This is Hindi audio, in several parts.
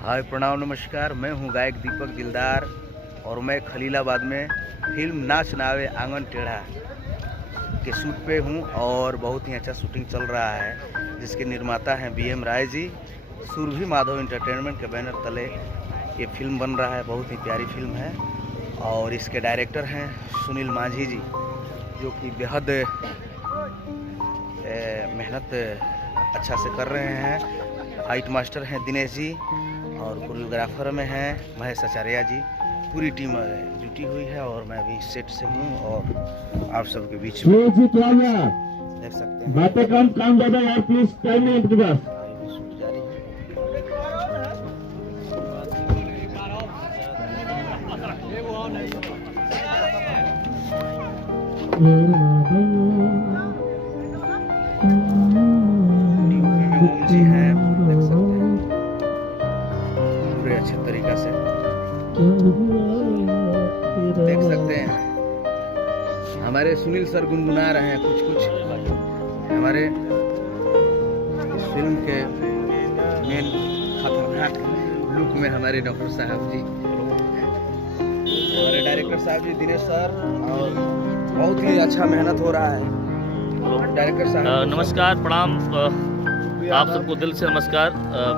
हाय प्रणाम नमस्कार, मैं हूं गायक दीपक दिलदार और मैं खलीलाबाद में फिल्म नाच नावे आंगन टेढ़ा के शूट पे हूं और बहुत ही अच्छा शूटिंग चल रहा है, जिसके निर्माता हैं BM राय जी। सुरभि माधव इंटरटेनमेंट के बैनर तले ये फिल्म बन रहा है। बहुत ही प्यारी फिल्म है और इसके डायरेक्टर हैं सुनील माझी जी, जो कि बेहद मेहनत अच्छा से कर रहे हैं। फाइट मास्टर हैं दिनेश जी और कोरियोग्राफर में हैं महेश आचार्य जी। पूरी टीम जुटी हुई है और मैं अभी सेट से हूँ और आप सबके बीच में देख सकते हैं। बातें कम काम ज़्यादा यार, प्लीज टाइम नहीं आपके पास। शूट जारी है। ओम जी हैं, देख सकते हैं पूरे अच्छे तरीका से देख सकते हैं। हमारे सुनील सर गुनगुना रहे हैं कुछ हमारे इस फिल्म के मेन खतरनाक लुक में हमारे डॉक्टर साहब जी, हमारे डायरेक्टर साहब जी दिनेश सर, और बहुत ही अच्छा मेहनत हो रहा है डायरेक्टर साहब। नमस्कार, प्रणाम आप सबको दिल से नमस्कार।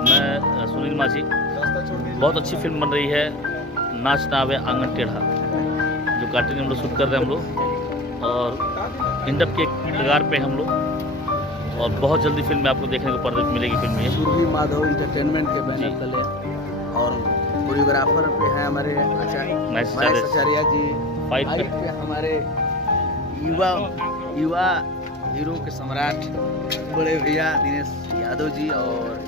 मैं सुनील माझी। बहुत अच्छी फिल्म बन रही है नाच नावे आंगन टेढ़ा, जो काटे हम लोग शूट कर रहे हैं हम लोग, और इंडप के कगार पे हम लोग, और बहुत जल्दी फिल्म में आपको देखने को पर्दे पे मिलेगी फिल्म में। सुरभि माधव इंटरटेनमेंट के बैनर तले और कोरियोग्राफर पे हैं हमारे महेश आचार्य जी। फाइट पे हमारे युवा हीरो के सम्राट बड़े भैया दिनेश यादव जी और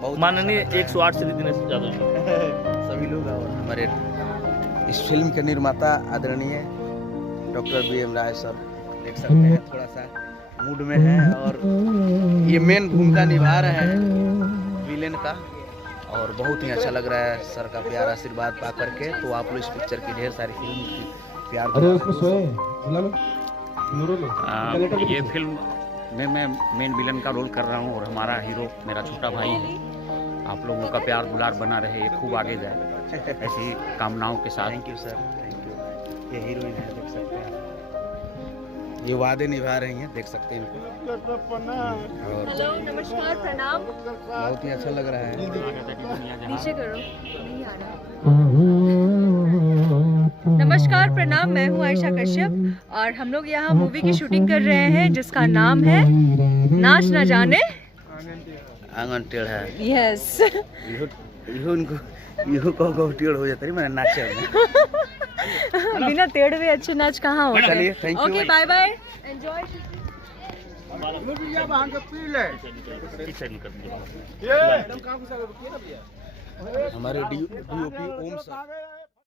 बहुत माननीय 108 श्री दिनेश यादव जी सभी लोग, और हमारे इस फिल्म के निर्माता आदरणीय डॉक्टर BM राय सर। देख सकते हैं थोड़ा सा मूड में है और ये मेन भूमिका निभा रहे हैं विलेन का, और बहुत ही अच्छा लग रहा है सर का प्यार आशीर्वाद पा करके। तो आप लोग इस पिक्चर की ढेर सारी फिल्म की प्यार ये फिल्म में मैं मेन विलन का रोल कर रहा हूँ और हमारा हीरो मेरा छोटा भाई है। आप लोगों का प्यार दुलार बना रहे, ये खूब आगे जाए, ऐसी कामनाओं के साथ। Thank you sir, thank you. ये हीरोइन है, देख सकते हैं, ये वादे निभा रही हैं, देख सकते हैं इनको। और हेलो, नमस्कार, प्रणाम। बहुत ही अच्छा लग रहा है। नीचे करो, नहीं आ रहा। नमस्कार, प्रणाम। मैं हूँ आयशा कश्यप और हम लोग यहाँ मूवी की शूटिंग कर रहे हैं जिसका नाम है नाच न जाने आंगन टेढ़ा। यस। इहो को टेढ़ हो जाता है मैंने नाचे में। बिना टेढ़ हुए अच्छे नाच कहाँ होते हैं। चलिए, thank you. Okay, bye bye, enjoy. हमारे DOP ओम सर।